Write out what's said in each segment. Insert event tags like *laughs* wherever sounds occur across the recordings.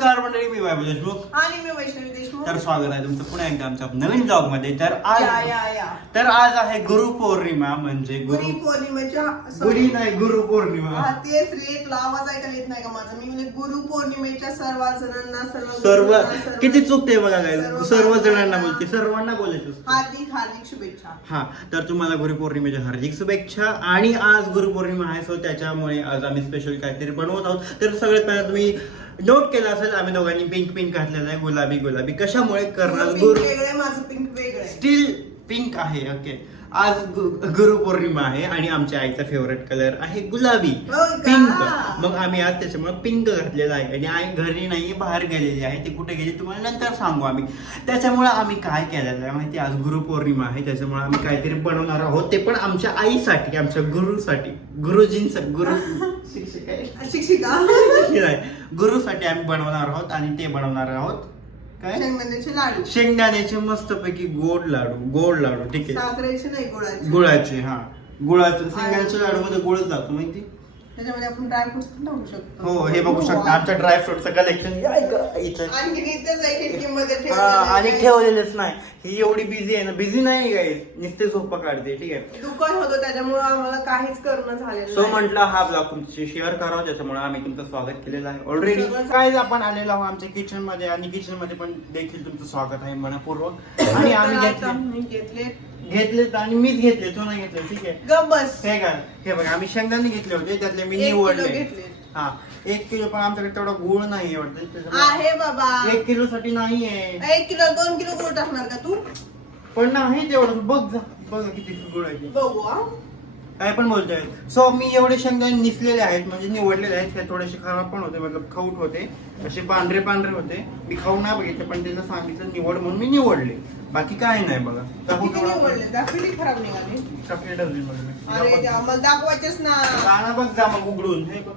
नमस्कार मंडळी मी वैभव देशमुख. आणि मी वैष्णवी देशमुख. तर स्वागत आहे तुमचं पुन्हा एकदा आमच्या नवीन ब्लॉगमध्ये तर या आज या या तर आज आहे गुरु पौर्णिमा म्हणजे गुरु पौर्णिमेच्या गुढी नाही गुरु पौर्णिमा हा, तेच रे तुला आवाज ऐकायला येत नाही का माझा? मी म्हणजे गुरु पौर्णिमेच्या सर्व जणांना सर्व सर्व गुरूंना, सर्व- किती चुकते बघा काय सर्व सर्व जणांना बोलते. सर्वांना बोलायचं. हार्दिक हार्दिक शुभेच्छा. हा तर तुम्हाला गुरुपौर्णिमेच्या हार्दिक शुभेच्छा आणि आज गुरुपौर्णिमा आहे सो त्याच्यामुळे आज आम्ही स्पेशल काहीतरी बनवत आहोत. तर सगळ्यात पहिला तुम्ही नोट केलं असेल आम्ही दोघांनी पिंक पिंक घातलेला आहे गुलाबी गुलाबी. कशामुळे करणार? पिंक गुरु माझं पिंक वेगळं आहे. स्टील पिंक आहे ओके आज गुरुपौर्णिमा आहे आणि आमच्या आईचा फेवरेट कलर आहे गुलाबी. हो? पिंक मग आम्ही आज त्याच्यामुळे पिंक घातलेला आहे. आणि आई घरी नाही बाहेर गेलेली आहे. ती कुठे गेली तुम्हाला नंतर सांगू आम्ही. त्याच्यामुळे आम्ही काय केलेलं आहे माहिती? आज गुरुपौर्णिमा आहे. त्याच्यामुळे आम्ही काहीतरी बनवणार आहोत. ते पण आमच्या आईसाठी आमच्या गुरुसाठी. गुरुजींसाठी गुरु शिक्षक *laughs* शिक्षिका. *laughs* गुरुसाठी आम्ही बनवणार आहोत आणि ते बनवणार आहोत. काय? शेंगदाण्याचे लाडू. शेंगदाण्याचे मस्तपैकी गोड लाडू गोड लाडू ठीक आहे. साखरेचे नाही गुळाचे. गुळाचे हा. गुळाचं शेंगदाण्याच्या लाडू मध्ये गुळच जातो माहिती? त्याच्यामध्ये आपण ड्रायफ्रुट्स पण टाकू शकतो. हो हे बघू शकता. आमच्या ड्रायफ्रुटचं कलेक्शन आणखी इथेच आहे खिडकीमध्ये आणि ठेवलेलं ठेवलेलंच नाही. ही एवढी बिझी आहे ना. बिझी नाही काय नुसते झोपा काढते ठीक आहे. दुकान होतं त्याच्यामुळे आम्हाला काहीच करणं झालेलं सो नाही. म्हटलं हा ब्लॉग तुमची शेअर करावा त्याच्यामुळे आम्ही तुमचं स्वागत केलेलं आहे. ऑलरेडी काय आपण आलेलो आहोत आमच्या किचनमध्ये आणि किचनमध्ये पण देखील तुमचं स्वागत आहे मनपूर्वक. *coughs* आणि आम्ही तर आता घेतले मी घेतले घेतलेत आणि मीच घेतले तू नाही घेतले ठीक आहे? ग बस. हे काय हे बघा आम्ही शेंगदाणे घेतले होते त्यातले मी एक किलो निवडले. घेतले. हा एक किलो पण आमच्याकडे तेवढा गुळ नाही वाटतं. त्याच्यामुळे आहे बाबा. एक किलो साठी नाही आहे एक किलो दोन किलो गुळ टाकणार का तू? पण नाही तेवढं. बघ जा बघ किती गुळ आहे ते. बघू हा. काय पण बोलतोय. सो मी एवढे शेंगदाणे निसलेले आहेत म्हणजे निवडलेले आहेत ते थोडेसे खराब पण होते मतलब खाऊट होते. असे पांढरे पांढरे होते. मी खाऊन नाही बघितले पण त्यांना सांगितलं निवड म्हणून मी निवडले. बाकी काय नाही बघा. दाखवली खराब निघाली. दाखवायचेच ना. बघ जा मग उघडून. हे बघ.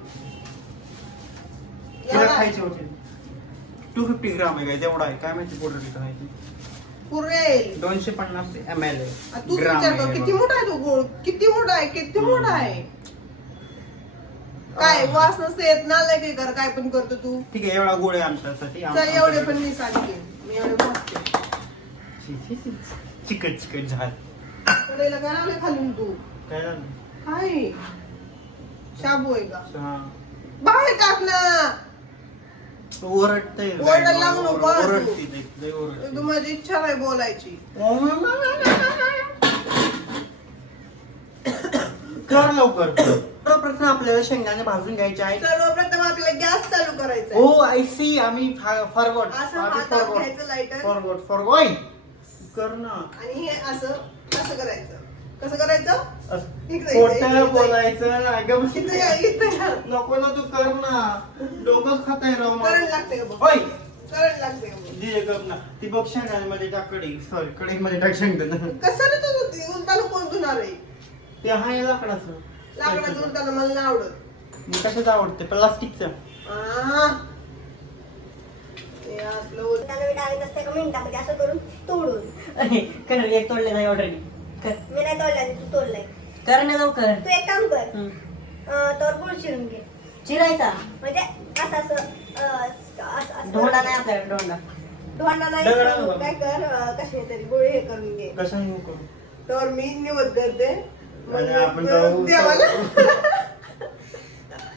तिला एवढा? खायचे होते. टू फिफ्टी ग्राम आहे काय तेवढा आहे. काय माहिती पोटर लिटर पुरेल. दोनशे पन्नास एम एल आ, तू विचार कर किती मोठा आहे तो गुळ? किती मोठा आहे? किती मोठा आहे? काय वास नसते येत ना लय कर काय पण करतो तू? ठीक आहे एवढा गोळ आहे आमच्यासाठी. चल एवढे पण मी सांगते. मी एवढे भाजते चिकट चिकट झाल कडेला काय लावले खालून तू? काय झालं काय? शाबू आहे का? हा. बाहेर टाक ना! ओरडतंय. ओरडायला लागू नको, हा, तू. ओरडती. ओरडती. माझी इच्छा नाही बोलायची. कर लवकर. सर्वप्रथम आपल्याला शेंगदाणे भाजून घ्यायचे आहेत. सर्वप्रथम आपल्याला गॅस चालू करायचा ओ आय सी आम्ही फॉरवर्ड असं हातात घ्यायचं लायटर फॉरवर्ड फॉरवर्ड कर ना. आणि हे असं असं करायचं. कसं करायचं? खोटं. बोलायचं. नाही गं बस. इथं या, इथं या. नको ना तू कर ना. डोकंच खात आहे राव करंट. लागते का बघ. होय. करंट लागते का बघ. दिले गप ना. ती बघ शेंगदाण्यामध्ये टाक कढई. सॉरी कढईमध्ये टाक शेंगदाणा. कोण धुणार आहे? ते हा या लाकडाचं. लाकडाचं उलटाला मला नाही आवडत. मी कशाचं आवडते प्लास्टिकचं. आ. हे असलं उल- त्याला डाळीत असते का मिनिटामध्ये असं करून तोडून. कर एक तोडले नाही ऑलरेडी कर. मी नाही तोडला तू तोडलाय. कर ना लवकर. तू एक काम कर. अं, तर गुळ शिरून घे. चिरायचा? म्हणजे असं असं अं, असं- असं धोंडा नाही आपल्याकडे धोंडा धोंडा नाही. काय कर अं, कशाने तरी गुळ हे करून घे. कशाने हे करू? तर मी निवड करते. आणि आपण जाऊ-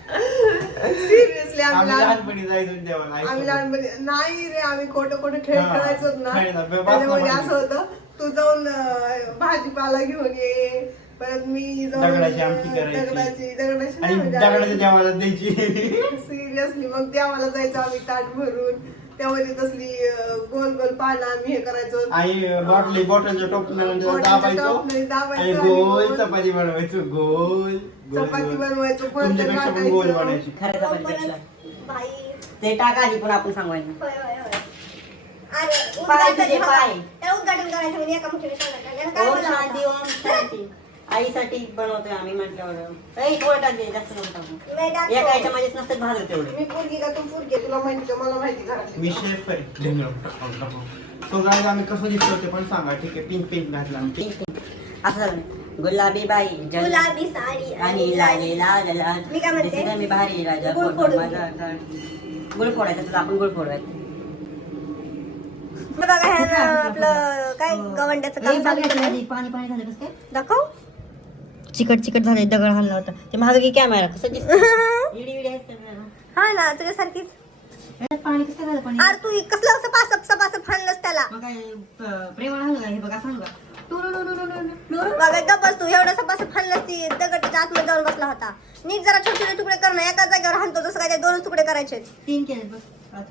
सिरियसली आम्ही आम्ही लहान- लहानपणी जायचो देवाला. आम्ही आईसोबत. लहानपणी नाही रे आम्ही खोटं खोटं खेळ हा, खेळायचो. ना. बे-. असं होतं. भाजीपाला घेऊन ये. परत मी जाऊन दगडाची आमटी करायची. दगडाची दगडाची आणि नाही दगडाच्या देवाला द्यायची. सिरियसली मग देवाला जायचं आम्ही ताट भरून. त्यामध्ये तसली अं, गोल गोल पानं आम्ही हे करायचो. आई बॉटली बॉटलच्या बॉटलच्या दाबायचो. टोपणाने दाबायचो आणि आणि गोल गोल- चपाती बनवायचो गोल गोल चपाती गोल. बनवायचो फरसाण तुमच्यापेक्षा पण गोल वाटायचं. बनायची. खरं चपातीपेक्षा परत बाई ते टाका आधी पण आपण सांगायचं होय होय होय. अरे पाय पाय. उद्घाटन करायचं म्हणजे एका मुठीने सांगायचं याला काय ओम बोलावं शांती आता? ओम शांती. आईसाठी बनवतोय आम्ही म्हटल्यावर. टाकले जास्त नको टाकू. नसतं भाजत तेवढे. मी पोरगी का तू पोरगी तुला माहिती का? मला माहिती घरातली. मी शेफ आहे. तो गाय आम्ही कसं दिसतो ते पण सांगा. ठीक आहे पिंक पिंक घातला आम्ही. असं झालं. गुलाबी बाई जल- गुलाबी साडी आणि लाले. लाल लाल मी काय म्हणते? दिसत मी भारी राजा गुळ फोडून. फोडायचा तुला आपण गुळ फोडवायचं. बघा ह्या आपलं काय गवंड्याचं काम चालू केलंय. पाणी पाणी झालं कसं काय? दाखव. चिकट चिकट झाले दगड हल्ला होता. ते महाग कॅमेरा कसं दिसतं *laughs* इडी इडी आहे हा ना तुझ्यासारखीच. पाणी कसं झालं पाणी? अरे तू कसलं सपासप सपासप फाडलंस त्याला? मग काय प- प्रेमाला हल्लं का? हे बघा सांगू का? बघा गप्प बस तू. एवढं सपासप फाडलंस ती दगड त्याच्या आतमध्ये जाऊन बसला होता. नीट जरा छोटे छोटे तुकडे कर ना. एका जागेवर हाणतो तसं काय ते दोन तुकडे करायचे तीन केले बस.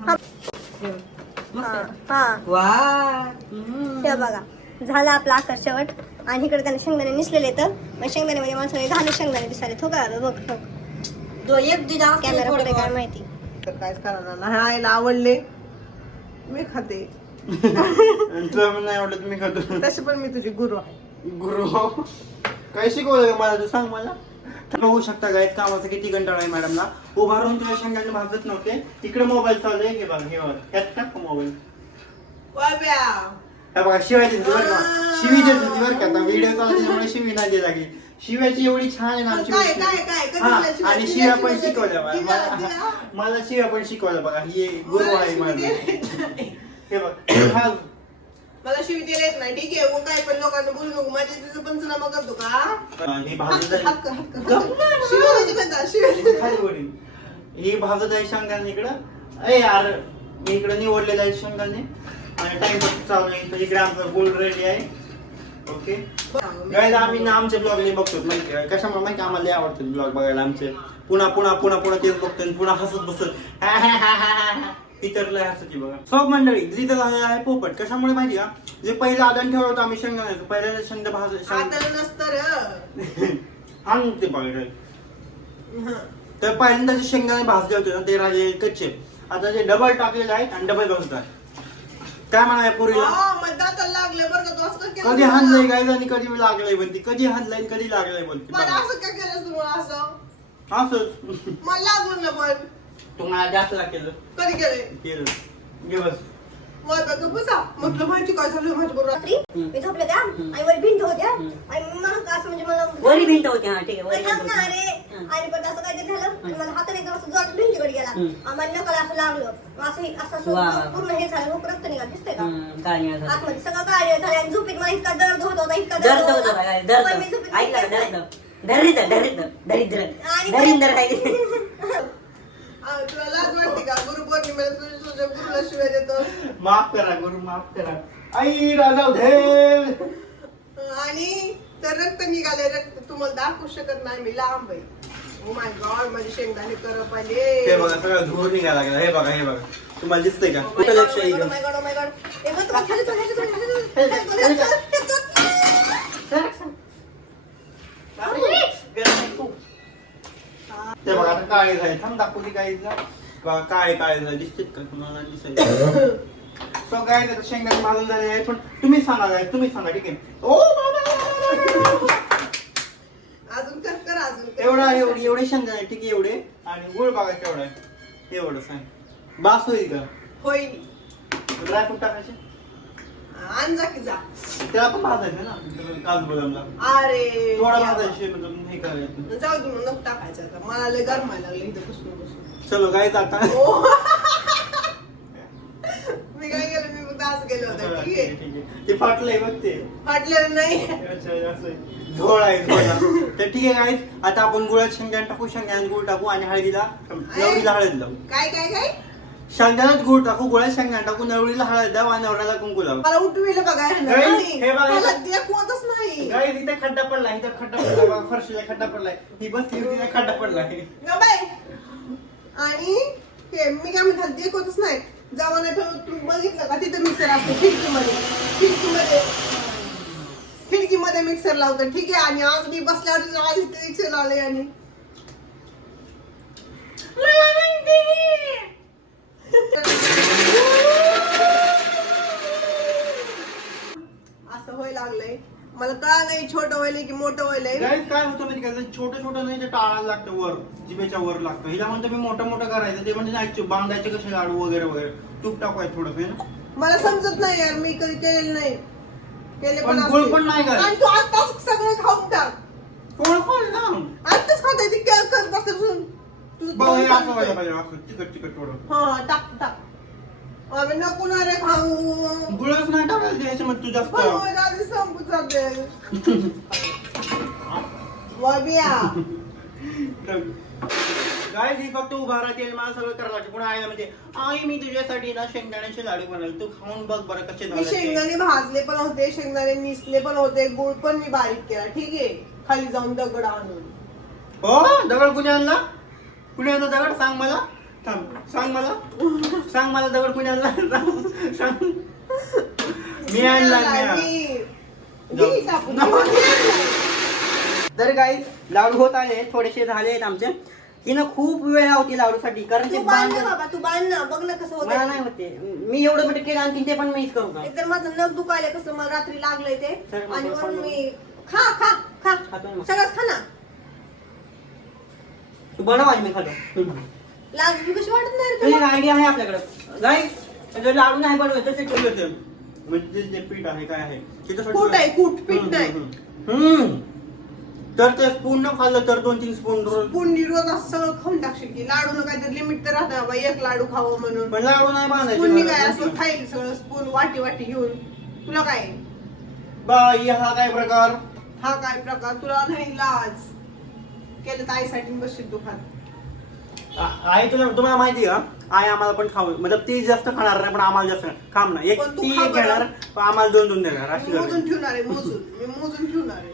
थांब. हा. हा. वा. हे बघा झाला आपला आकार शेवट. आणि इकडे त्याने शेंगदाणे निसलेले तर मग शेंगदाण्यामध्ये माणसाने घालून शेंगदाणे दिसाले तो का बघ बघ. तो एक कॅमेरा कुठे काय. माहिती. तर कायच करणार नाही आईला आवडले. मी खाते. आणि तुला पण नाही आवडत मी खातो. तशी पण मी तुझी गुरु आहे. गुरु? काय शिकवलं का मला? तू सांग मला. बघू शकता गाईत कामाचा किती कंटाळा आहे मॅडमला उभा राहून तुझ्या शेंगाने भाजत नव्हते. तिकडे मोबाईल चालू आहे. हे बघा हे बघा. त्यात टाक मोबाईल हे बघा शिवायची बरं का? शिवी देत होती बरं का? आता व्हिडिओ चालू त्याच्यामुळे शिवी नाही द्यायला लागली शिव्याची एवढी छान आहे ना आमची काय, गोष्ट. काय, काय? कधी हा, दिल्या शिव्या? आणि शिव्या पण शिव्या? शिकवल्या मला. दिल्या, मला शिव्या पण शिकवल्या बघा ही गुरु आहे माझा. हे बघ. हा मला शिवी दिला येत नाही ठीक आहे वो काय पण लोकांना बोलू नको माझ्या तिचं पंचनामा करतो का हे? हक्क, भाजत हक्क, हक्क, हक्क. शिव्या द्यायची म्हणता, शिव्या द्यायची. खाली वडील ही भाजत आहे शेंगाने इकडं. अय यार मी इकडं निवडलेलं आहे शेंगाने. आणि टाइम चालू आहे तर इकडे आमचा गोल रेडी आहे. ओके? गाईज आम्ही ना आमचे ब्लॉग नाही बघतो माहिती आहे कशामुळे? माहिती आहे? आम्हाला लय आवडतात ब्लॉग बघायला आमचे. पुन्हा पुन्हा पुन्हा पुन्हा तेच बघतो आणि पुन्हा हसत बसत *laughs* ती तर लय हसती बघा. सब मंडळी झालेलं आहे पोपट. कशामुळे माहिती का? जे पहिलं आदान ठेवलं होतं आम्ही शेंगाण्याचं पहिल्या शेंग भाज. हा *laughs* ते बघा. तर पहिल्यांदा जे शेंगदाणे भाजले होते ना ते राहिले कच्चे. आता ते डबल टाकलेले आहेत आणि डबल भाजतात काय म्हणाय हा, केलं कधी? हाणलंय काय आणि कधी लागलंय म्हणते कधी हाणलंय आणि कधी लागलंय म्हणते बघा. असं का केलं असंच. मला लागून ना पण. तुम्हाला जास्त केलं कधी केलंय केलं. घे बस. मग बघ बसा. म्हटलं माहिती काय झालं? माझ्या बरोबर. रात्री मी झोपले त्या आणि वर भिंत होत्या. आणि मग असं म्हणजे मला वरी भिंत होती हा ठीक आहे वरी अरे थांब भिंत ना होती. अरे. हं. आणि पण असं काय ते झालं मला हाताने एकदम असं भिंतीकडे गेला. हं. आम्हाला नकला असं लागलं. असं हे- असं असं वा. पूर्ण हे झालं. मग रक्त निघाल. दिसतंय का? हम्म, काय नाही झालं. आतमध्ये सगळं काळे झाले? आणि झोपेत मला इतका दर्द होत होता इतका दर्द होतो का काय? दर्द. पण मी झोपेत ऐकलं का? झोपलेच दर्द. दरिद्र दरिद्र दरिद्र. आणि- दरिद्र काय? *laughs* तुला लाज वाटते का गुरु पौर्णिमेला तुझ्या तुझ्या गुरुला शिवाय देतो माफ करा गुरु माफ करा आई राजा धेल आणि तर रक्त निघाले रक्त तुम्हाला दाखवू शकत नाही मी लांब आहे ओ माय गॉड माझे शेंगदाणे कर हे पाहिजे बघा सगळं धूर निघायला लागला हे बघा हे बघा तुम्हाला दिसतंय का Oh कुठं लक्ष oh my तो, बघा आता काळे झाले. थांब दाखवली काय बघा काळे काळे झाले. दिसतात का तुम्हाला? दिसायला सो काय *laughs* त्याचं शेंगदाणे भाजून झाले आहे पण तुम्ही सांगा काय तुम्ही सांगा ठीक आहे? ओ अजून कर कर अजून. एवढा एवढे एवढे शेंगदाणे ठीक आहे एवढे. आणि गुळ बघा केवढा आहे. एवढं सांग. बास होईल का? होईल. ड्रायफ्रूट टाकायचे? आण जा की जा. त्याला पण भाजायचं ना काजू बदामला. अरे थोडा भाजायचे म्हणजे हे करायचं. जाऊ दे मग नको टाकायचं आता. मला लय गरमायला लागलं इथं बसून बसून. चलो काय आता ओ. मी काय केलं मी फक्त असं केलं होतं. ठीक आहे. ते फाटलंय बघ ते. फाटलेलं नाही. अच्छा, असं आहे. झोळ आहे झोळा. तर ठीक आहे आता आपण गुळात शेंगदाणे टाकू शेंगदाण्यात गुळ टाकू आणि हळदीला नवरीला हळद लावू. काय काय काय? शेंगदाण्यात गुळ टाकू गुळात शेंगदाणे टाकू नवरीला हळद आणि नवऱ्याला कुंकू लावू मला उठविलं बघा ह्यानं. नाही, नाही. हे बघा. मला देखवतच नाही. गाईज इथे खड्डा पडला इथं खड्डा पडला बघा, फरशीला खड्डा पडलाय. ही होती तिथे खड्डा पडलाय. ग बाई. आणि हे मी काय म्हणतात देखवतच नाही. जावा नाही पण तू बघितलं का? तिथं मिक्सर असतो खिडकीमध्ये. खिडकीमध्ये. खिडकीमध्ये मिक्सर लावतात ठीक आहे आणि आज मी बसल्यावर आज इथे मिक्सर लावले आणि *laughs* असं होय लागलंय. मला कळा नाही छोट व्हायलंय की मोठं व्हायलंय काय होतं माहिती का? छोटं छोटं नाही ते टाळायला लागतं वर जिभेच्या वर लागतं. हिला म्हणतो मी मोठं मोठं करायचं ते म्हणजे नाही बांधायचे कसे लाडू वगैरे वगैरे. तूप ना? मला समजत नाही यार मी कधी केलेलं नाही. केले पण पण नाही. आणि तू आताच सगळं खाऊन टाक. कोण कोण ना आताच खात ती काय करत बसून तू बघ हे दोन असं व्हायला टाकतोय. पाहिजे असं तिकट तिकट थोडं हा टाक टाक. आम्ही नको ना रे खाऊ. गुळच नाही टाकायला द्यायचं मग तू जास्त. पण मग आधी संपून जाते *laughs* वबिया. काय ही फक्त उभा राहते मला सगळं करायला लागतं. पुन्हा आईला म्हणजे आई मी तुझ्यासाठी ना शेंगदाण्याचे लाडू बनवले. तू खाऊन बघ बरं कसे मी झाले ते." शेंगदाणे भाजले पण होते शेंगदाणे निसले पण होते गुळ पण मी बारीक केला. ठीक आहे? खाली जाऊन दगड आणून. हो दगड कुणी आणला? कुणी आणला दगड? सांग मला. थांब. सांग मला. सांग मला दगड कुणी आणला? सांग. सांग. मी आणला जाऊ. तर काही लाडू होत आले. थोडेसे झाले आहेत आमचे. तिनं खूप वेळ होती लाडूसाठी कारण ते तू बांध ना बाबा तू बांध ना. बघ ना कसं मला नाही होत. होते मी एवढं मोठं केलं आणखी ते पण मीच करू का? एकतर माझं नख दुखायला कसं मला रात्री लागलंय ते. तर मग आणि म्हणून मी खा खा खा. खातो ना. सगळंच खा ना. तू बनव आणि मी खातो. लाज बी कशी वाटत नाही रे तुझी तुला? आयडिया आहे आपल्याकडे. नाही जर लाडू नाही बनवले तसे ठेवले होते म्हणजे जे पीठ आहे काय आहे? त्याच्यासाठी- कूट आहे, कूट, पीठ हम्म, नाही. हम्म, हम्म. तर ते स्पून न खाल्लं तर दोन तीन स्पून रोज पुंडी रोज असं सगळं खाऊन टाकशील की लाडू काहीतरी लिमिट तर राहतं बाबा एक लाडू खावं म्हणून. पण लाडू नाही पुंडी काय बांधायचे असं खाईल सगळं स्पून वाटी वाटी घेऊन. तुला काय? बाई हा काय प्रकार? हा काय प्रकार? तुला नाही लाज. केलं तर आईसाठी बसशील तू खात आ- आई तुला तुम्हाला माहिती आहे का? आई आम्हाला पण खाऊ मतलब ती जास्त खाणार नाही पण आम्हाला जास्त खाणार. खाम ना एक पण तू ती खा एक बरं. घेणार पण आम्हाला दोन दोन देणार. अशी मी मोजून करणार. ठेवणार आहे मोजून. मी मोजून ठेवणार आहे.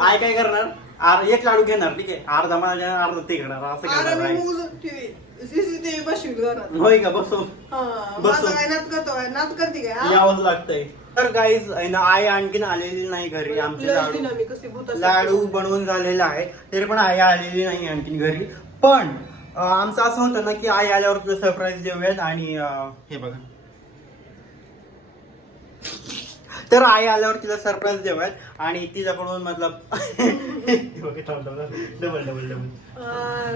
आई काय करणार? आर एक लाडू घेणार ठीक आहे. अर्धा मला देणार अर्धा ते घेणार. असं अरे करणार मी आई. मोजून ठेवी सीसीटीव्ही बसवील घरात. होय का? बसो हा, बसव. माझं काय नात करतो काय नात करते काय हा? यावंच लागतंय. तर गाईज आई आणखीन आलेली नाही घरी आमचे लस लाडू. बनवून झालेला आहे. तरी पण आई आलेली नाही आणखीन घरी. पण आमचं असं होतं ना की आई आल्यावर तुला सरप्राईज देऊयात आणि हे बघा. तर आई आल्यावर तिला सरप्राईज देऊयात आणि तिच्याकडून मतलब डबल डबल डबल. हा.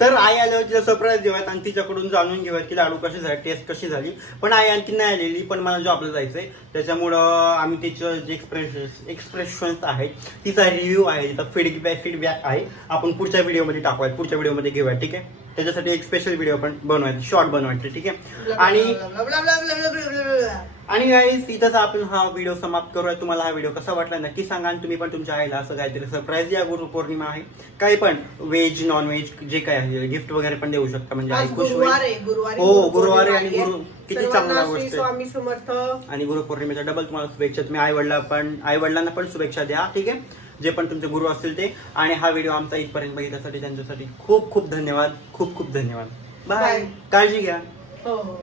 तर आई आल्यावर तिला सरप्राईज घेऊयात आणि तिच्याकडून जाणून घेऊयात की लाडू कशी झाली टेस्ट कशी झाली. पण आई आणखी नाही आलेली पण मला जॉबला जायचं आहे त्याच्यामुळं आम्ही तिचं जे एक्सप्रेशन्स एक्सप्रेशन्स आहेत तिचा रिव्ह्यू आहे तिचा फीडबॅक फीडबॅक आहे. आपण पुढच्या व्हिडिओमध्ये टाकूयात पुढच्या व्हिडिओमध्ये घेऊयात ठीक आहे? त्याच्यासाठी एक स्पेशल व्हिडिओ पण बनवायचा शॉर्ट बनवायचे ठीक आहे? आणि आणि इथंच आपण हा व्हिडिओ समाप्त करूया. तुम्हाला हा व्हिडिओ कसा वाटला नक्की सांगा आणि तुम्ही पण तुमच्या आईला असं काहीतरी सरप्राईज या गुरुपौर्णिमा आहे. काही पण व्हेज नॉन व्हेज जे काय आहे गिफ्ट वगैरे पण देऊ शकता. म्हणजे आई खुश होईल. हो गुरुवार आणि गुरु किती चांगला गोष्ट आणि गुरुपौर्णिमेच्या डबल तुम्हाला शुभेच्छा. तुम्ही आई वडिला पण आई वडिलांना पण शुभेच्छा द्या ठीक आहे? जे पण तुमचे गुरु असतील ते. आणि हा व्हिडिओ आमचा इथपर्यंत बघितल्यासाठी त्यांच्यासाठी खूप खूप धन्यवाद. खूप खूप धन्यवाद. बाय. काळजी घ्या. हो.